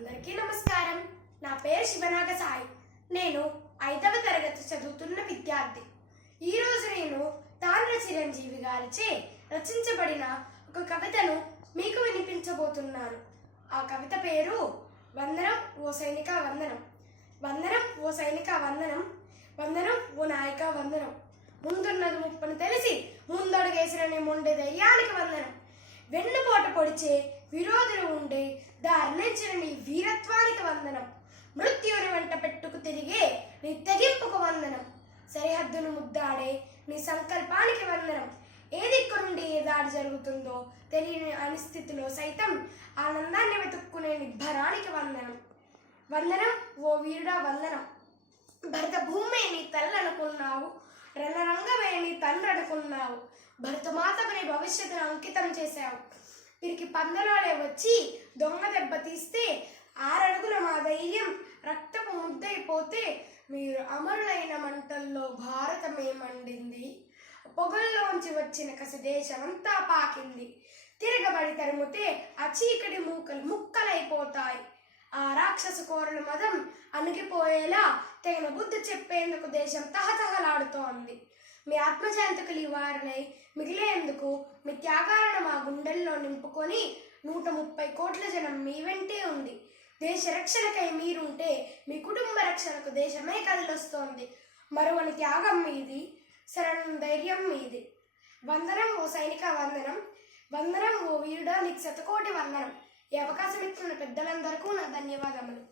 అందరికీ నమస్కారం. నా పేరు శివనాగ సాయి. నేను 5వ తరగతి చదువుతున్న విద్యార్థి. ఈరోజు నేను తాండ్ర చిరంజీవి గారిచే రచించబడిన ఒక కవితను మీకు వినిపించబోతున్నాను. ఆ కవిత పేరు వందనం ఓ సైనిక వందనం. వందనం ఓ సైనిక వందనం, వందనం ఓ నాయక వందనం. ముందున్నది ముప్పని తెలిసి ముందడుగేసిన నీ మొండె దయ్యానికి వందనం. వెన్నుపోట పొడిచే విరోధులు ఉండే దారినించిన నీ వీరత్వానికి వందనం. మృత్యుని వెంట పెట్టుకు తిరిగే నీ తెగింపుకు వందనం. సరిహద్దును ముద్దాడే నీ సంకల్పానికి వందనం. ఏ దిక్కు నుండి ఏ దాడి జరుగుతుందో తెలియని అనిస్థితిలో సైతం ఆనందాన్ని వెతుక్కునే నిబ్బరానికి వందనం. వందనం ఓ వీరుడా వందనం. భరత భూమే నీ తల్లనుకున్నావు, రణరంగమే నీ తండ్రి అనుకున్నావు. భరతమాతకు నీ భవిష్యత్తును అంకితం చేశావు. వీరికి పందలోనే వచ్చి దొంగ దెబ్బ తీస్తే 6 అడుగుల మా ధైర్యం రక్తపు ముద్దైపోతే మీరు అమరులైన మంటల్లో భారతమే మండింది. పొగల్లోంచి వచ్చిన కసి దేశమంతా పాకింది. తిరగబడి తరుముతే ఆ చీకటి మూకలు ముక్కలైపోతాయి. ఆ రాక్షస కోరల మదం అణిగిపోయేలా తగిన బుద్ధి చెప్పేందుకు దేశం తహతహలాడుతోంది. మీ ఆత్మశాంతికులు వారినై మిగిలేందుకు మీ త్యాగాలను మా గుండెల్లో నింపుకొని 130 కోట్ల జనం మీ వెంటే ఉంది. దేశ రక్షణకై మీరుంటే మీ కుటుంబ రక్షణకు దేశమే కదిలొస్తోంది. మరువని త్యాగం మీది, శరణం ధైర్యం మీది. వందనం ఓ సైనిక వందనం, వందనం ఓ వీరుడా నీకు శతకోటి వందనం. ఈ అవకాశం ఇచ్చిన పెద్దలందరికీ నా ధన్యవాదములు.